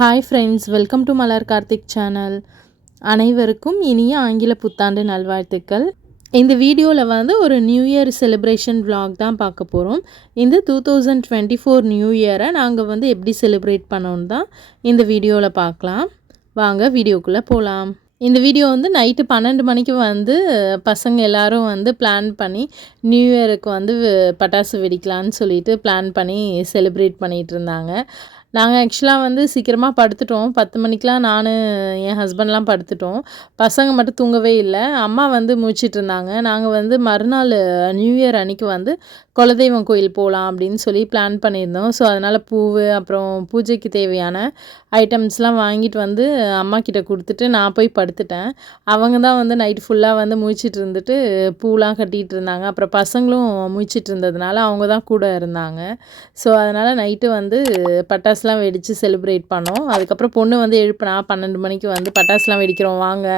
Hi friends, welcome to Malar Karthick channel. அனைவருக்கும் இனிய ஆங்கில புத்தாண்டு நல்வாழ்த்துக்கள். இந்த வீடியோல வந்து ஒரு நியூ இயர் செலிப்ரேஷன் vlog தான் பார்க்க போறோம். இந்த 2024 நியூ இயரை நாங்க வந்து எப்படி செலிப்ரேட் பண்ணோம்னு தான் இந்த வீடியோல பார்க்கலாம். வாங்க வீடியோக்குள்ள போலாம். இந்த வீடியோ வந்து நைட்டு 12 மணிக்கு வந்து பசங்க எல்லாரும் வந்து பிளான் பண்ணி நியூ இயருக்கு வந்து பட்டாசு வெடிக்கலான்னு சொல்லிட்டு பிளான் பண்ணி செலிப்ரேட் பண்ணிட்டு இருந்தாங்க. நாங்கள் ஆக்சுவலாக வந்து சீக்கிரமாக படுத்துட்டோம். 10 மணிக்கெலாம் நான் என் ஹஸ்பண்ட்லாம் படுத்துட்டோம். பசங்க மட்டும் தூங்கவே இல்லை. அம்மா வந்து முழிச்சிட்டு இருந்தாங்க. நாங்கள் வந்து மறுநாள் நியூ இயர் அன்றைக்கி வந்து குலதெய்வம் கோயில் போகலாம் அப்படின்னு சொல்லி பிளான் பண்ணியிருந்தோம். ஸோ அதனால் பூவு அப்புறம் பூஜைக்கு தேவையான ஐட்டம்ஸ்லாம் வாங்கிட்டு வந்து அம்மா கிட்ட கொடுத்துட்டு நான் போய் படுத்துட்டேன். அவங்க தான் வந்து நைட்டு ஃபுல்லாக வந்து முழிச்சிட்டு இருந்துட்டு பூலாம் கட்டிகிட்டு இருந்தாங்க. அப்புறம் பசங்களும் முழிச்சிட்டு இருந்ததுனால அவங்க தான் கூட இருந்தாங்க. ஸோ அதனால் நைட்டு வந்து பட்டாசுலாம் வெடித்து செலிப்ரேட் பண்ணோம். அதுக்கப்புறம் பொண்ணு வந்து எழுப்பினா 12 மணிக்கு வந்து பட்டாசுலாம் வெடிக்கிறோம் வாங்க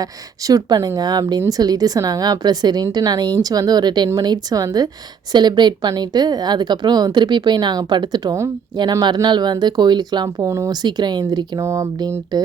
ஷூட் பண்ணுங்க அப்படின்னு சொல்லிட்டு சொன்னாங்க. அப்புறம் சரின்ட்டு நான் ஏஞ்சி வந்து ஒரு 10 மினிட்ஸ் வந்து செலிப்ரேட் பண்ணிவிட்டு அதுக்கப்புறம் திருப்பி போய் நாங்கள் படுத்துட்டோம். ஏன்னா மறுநாள் வந்து கோயிலுக்கெலாம் போகணும், சீக்கிரம் எழுந்திரிக்கணும் அப்படின்ட்டு.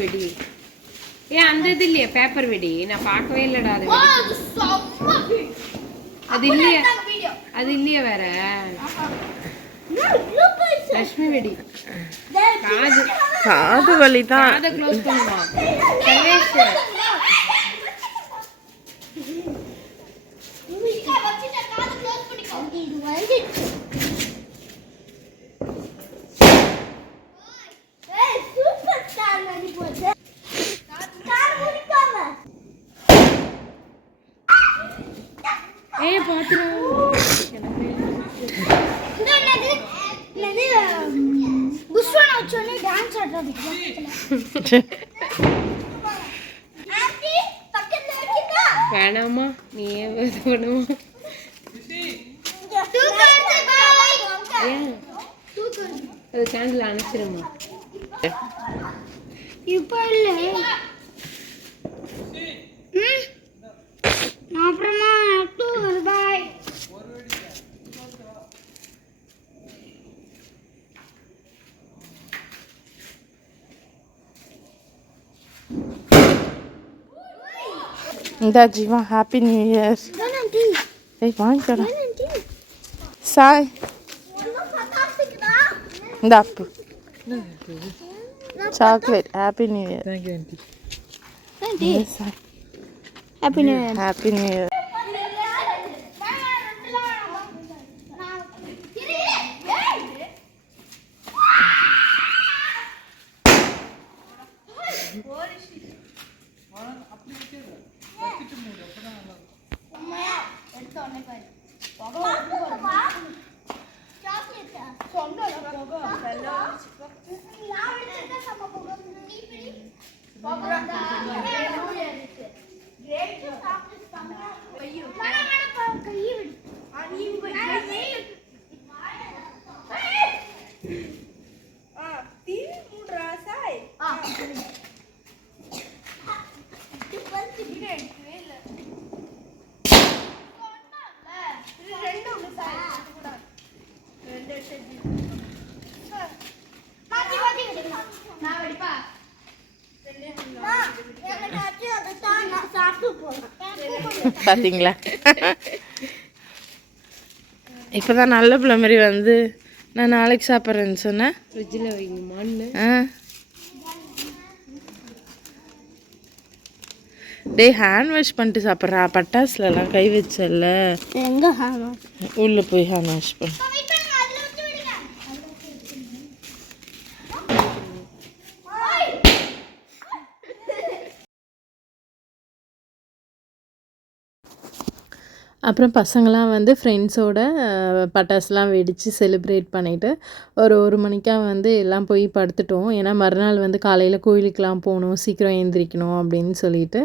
வெடி ஏன் அந்த இது இல்லையா பேப்பர் வெடி நான் பார்க்கவே இல்லடா அது இல்லையா அது இல்லையா வேற லட்சுமி வெடி காது வலி தான். காதை க்ளோஸ் பண்ணுமா சர்வேஷ் வேணாமா நீ பண்ணுமா அது கேண்டில் அணைச்சிருமா இப்போ இல்லை அப்புறமா பாய். இந்த ஜீவா ஹாப்பி நியூ இயர். ஏய் வாங்கிக்கடா சாய் இந்த Appu chocolate. Happy new year. Thank you aunty. Happy new year. Happy new year. பார்த்தீங்களா இப்போதான் நல்ல பிள்ளை மாதிரி வந்து நான் நாளைக்கு சாப்பிட்றேன்னு சொன்னேன். ஃப்ரிட்ஜில் வைங்கம்மான்னு. டேய் ஹேண்ட் வாஷ் பண்ணிட்டு சாப்பிட்றா. பட்டாசுலலாம் கை வச்சல. எங்கே ஹேண்ட் வாஷ்? உள்ளே போய் ஹேண்ட் வாஷ் பண்ணு. அப்புறம் பசங்களாம் வந்து ஃப்ரெண்ட்ஸோட பட்டாசுலாம் வெடித்து செலிப்ரேட் பண்ணிவிட்டு ஒரு மணிக்காக வந்து எல்லாம் போய் படுத்துட்டோம். ஏன்னா மறுநாள் வந்து காலையில் கோயிலுக்கெலாம் போகணும், சீக்கிரம் எழுந்திரிக்கணும் அப்படின்னு சொல்லிட்டு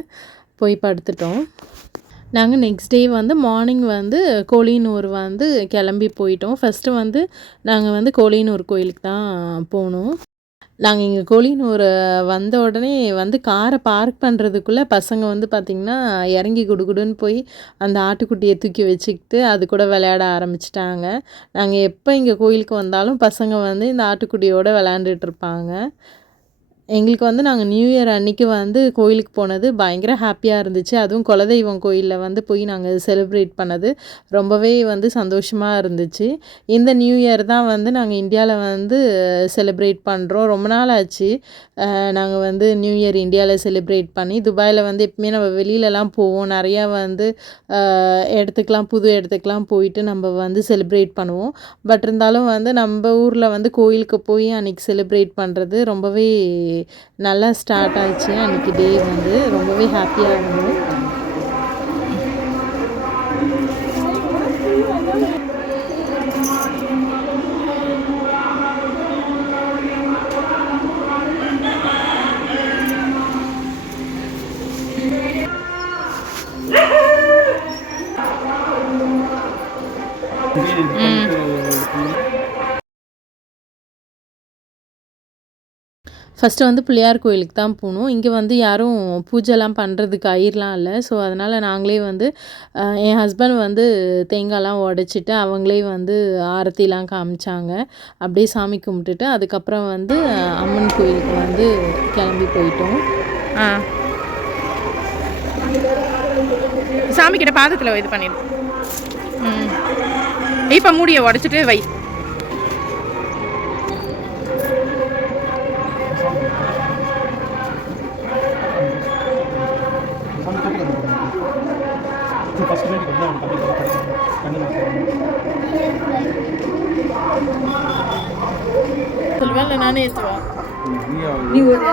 போய் படுத்துட்டோம். நாங்கள் நெக்ஸ்ட் டே வந்து மார்னிங் வந்து கோழினூர் வந்து கிளம்பி போயிட்டோம். ஃபஸ்ட்டு வந்து நாங்கள் வந்து கோழினூர் கோயிலுக்கு தான் போனோம். நாங்கள் இங்கே கோழினூர் வந்த உடனே வந்து காரை பார்க் பண்ணுறதுக்குள்ளே பசங்க வந்து பார்த்திங்கன்னா இறங்கி குடுகுடுன்னு போய் அந்த ஆட்டுக்குட்டியை தூக்கி வச்சுக்கிட்டு அது கூட விளையாட ஆரம்பிச்சிட்டாங்க. நாங்கள் எப்போ இங்கே கோயிலுக்கு வந்தாலும் பசங்க வந்து இந்த ஆட்டுக்குட்டியோடு விளையாண்டுட்ருப்பாங்க. எங்களுக்கு வந்து நாங்கள் நியூ இயர் அன்றைக்கி வந்து கோயிலுக்கு போனது பயங்கர ஹாப்பியாக இருந்துச்சு. அதுவும் குலதெய்வம் கோயிலில் வந்து போய் நாங்கள் செலிப்ரேட் பண்ணது ரொம்பவே வந்து சந்தோஷமாக இருந்துச்சு. இந்த நியூ இயர் தான் வந்து நாங்கள் இந்தியாவில் வந்து செலிப்ரேட் பண்ணுறோம். ரொம்ப நாள் ஆச்சு நாங்கள் வந்து நியூ இயர் இந்தியாவில் செலிப்ரேட் பண்ணி. துபாயில் வந்து எப்பவுமே நம்ம வெளியிலலாம் போவோம், நிறையா வந்து புது இடத்துக்கெலாம் போயிட்டு நம்ம வந்து செலிப்ரேட் பண்ணுவோம். பட் இருந்தாலும் வந்து நம்ம ஊரில் வந்து கோயிலுக்கு போய் அன்றைக்கி செலிப்ரேட் பண்ணுறது ரொம்பவே நல்லா ஸ்டார்ட் ஆச்சு. அன்றைக்கி டே வந்து ரொம்பவே ஹாப்பியாக இருந்தோம். ஃபஸ்ட்டு வந்து பிள்ளையார் கோயிலுக்கு தான் போகணும். இங்கே வந்து யாரும் பூஜைலாம் பண்ணுறதுக்கு ஐயர்லாம் இல்லை. ஸோ அதனால் நாங்களே வந்து என் ஹஸ்பண்ட் வந்து தேங்காய்லாம் உடச்சிட்டு அவங்களே வந்து ஆரத்திலாம் காமிச்சாங்க. அப்படியே சாமி கும்பிட்டுட்டு அதுக்கப்புறம் வந்து அம்மன் கோயிலுக்கு வந்து கிளம்பி போயிட்டோம். சாமிக்கிட்ட பாதத்தில் இது பண்ணிடு. இப்போ மூடியை உடச்சிட்டு வை. சொல்லுவேன் இல்லை நானே ஏற்றுவா. நீ ஒரு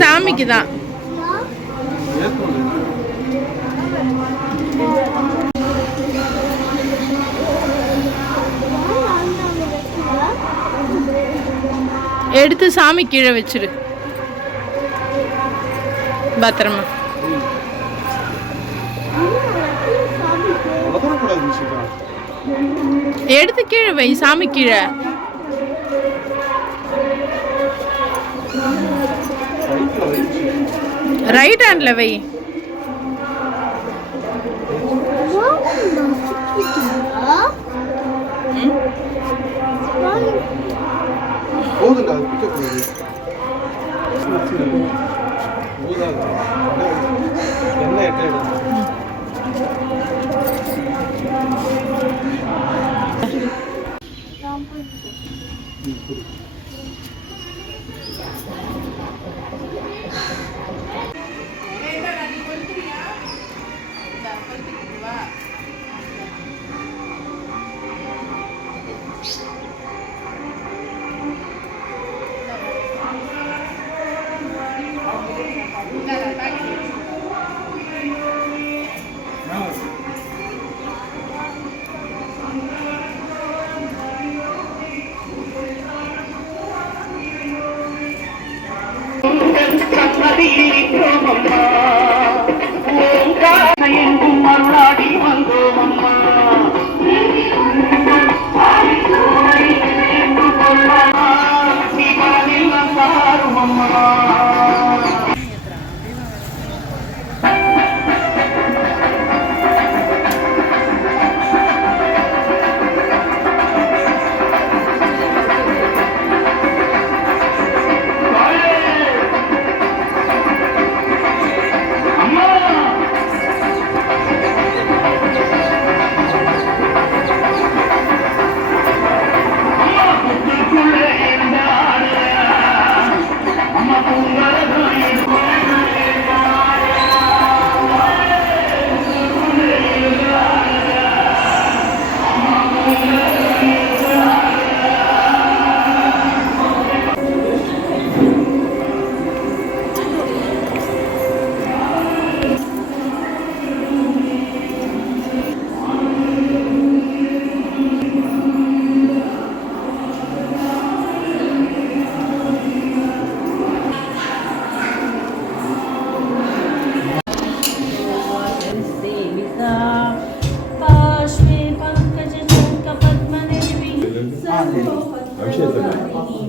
சாமிக்கு தான். எடுத்து சாமி கீழே வச்சிரு பத்திரமா. எடுத்து கீழே வை, சாமி கீழே. ரைட் ஹேண்ட்ல வை.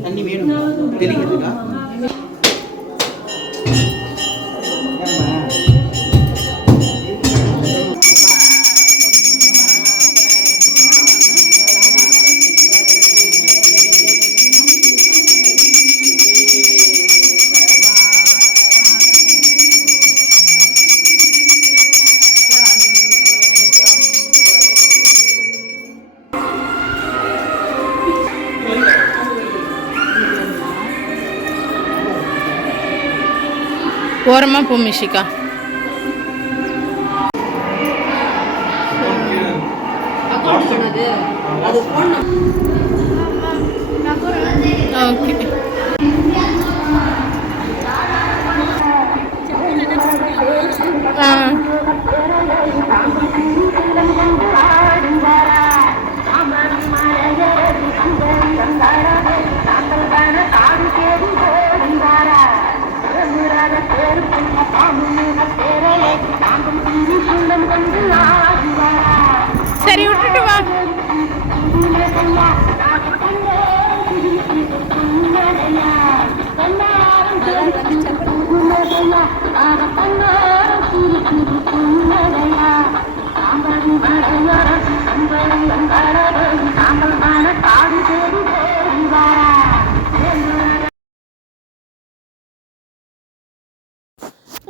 தண்ணி வேணும் தெளிக்கிறதுக்கா ஓரமாக போ மிஷிகா. ஓகே சரி விட்டுட்டு வா.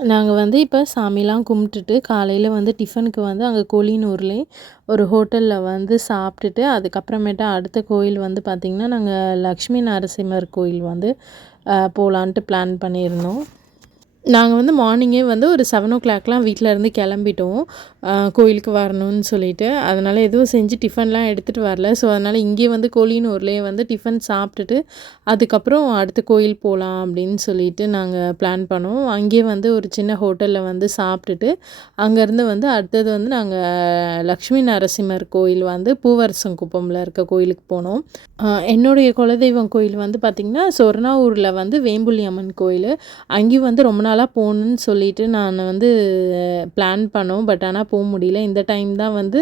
நாங்கள் வந்து இப்போ சாமிலாம் கும்பிட்டுட்டு காலையில் வந்து டிஃபனுக்கு வந்து அங்கே கோழினூர்லேயே ஒரு ஹோட்டலில் வந்து சாப்பிட்டுட்டு அதுக்கப்புறமேட்டா அடுத்த கோயில் வந்து பார்த்திங்கன்னா நாங்கள் லக்ஷ்மி நரசிம்மர் கோயில் வந்து போகலான்ட்டு பிளான் பண்ணியிருந்தோம். நாங்கள் வந்து மார்னிங்கே வந்து ஒரு 7 o'clockலாம் வீட்டிலேருந்து கிளம்பிட்டோம் கோயிலுக்கு வரணும்னு சொல்லிட்டு. அதனால் எதுவும் செஞ்சு டிஃபன்லாம் எடுத்துகிட்டு வரல. ஸோ அதனால் இங்கே வந்து கோழினூர்லேயே வந்து டிஃபன் சாப்பிட்டுட்டு அதுக்கப்புறம் அடுத்த கோயில் போகலாம் அப்படின்னு சொல்லிட்டு நாங்கள் பிளான் பண்ணோம். அங்கேயே வந்து ஒரு சின்ன ஹோட்டலில் வந்து சாப்பிட்டுட்டு அங்கேருந்து வந்து அடுத்தது வந்து நாங்கள் லக்ஷ்மி நரசிம்மர் கோயில் வந்து பூவரசங்குப்பமில் இருக்க கோயிலுக்கு போனோம். என்னுடைய குலதெய்வம் கோயில் வந்து பார்த்திங்கன்னா சொர்ணாவூரில் வந்து வேம்புலி அம்மன் கோயில். அங்கேயும் வந்து ரொம்ப நாளாக போகணுன்னு சொல்லிட்டு நான் வந்து பிளான் பண்ணோம். பட் ஆனால் போக முடியல. இந்த டைம் தான் வந்து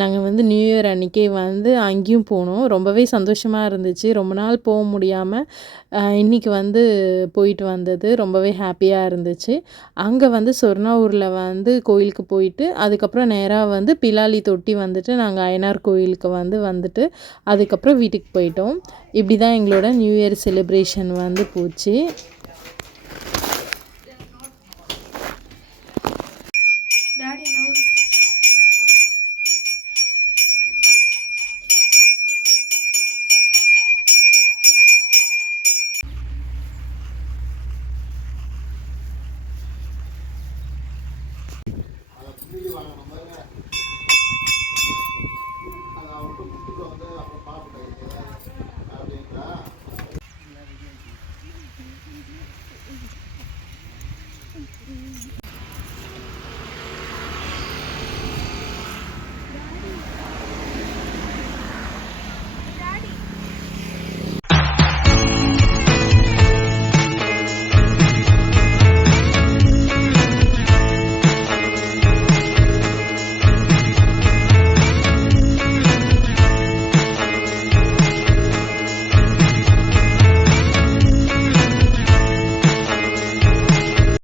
நாங்கள் வந்து நியூ இயர் அன்றைக்கே வந்து அங்கேயும் போனோம். ரொம்பவே சந்தோஷமாக இருந்துச்சு. ரொம்ப நாள் போக முடியாமல் இன்றைக்கி வந்து போயிட்டு வந்தது ரொம்பவே ஹாப்பியாக இருந்துச்சு. அங்கே வந்து சொர்ணாவூரில் வந்து கோயிலுக்கு போயிட்டு அதுக்கப்புறம் நேராக வந்து பிலாலி தொட்டி வந்துட்டு நாங்கள் அய்யனார் கோயிலுக்கு வந்துட்டு அதுக்கப்புறம் வீட்டுக்கு போயிட்டோம். இப்படி தான் எங்களோட நியூ இயர் செலிப்ரேஷன் வந்து போச்சு.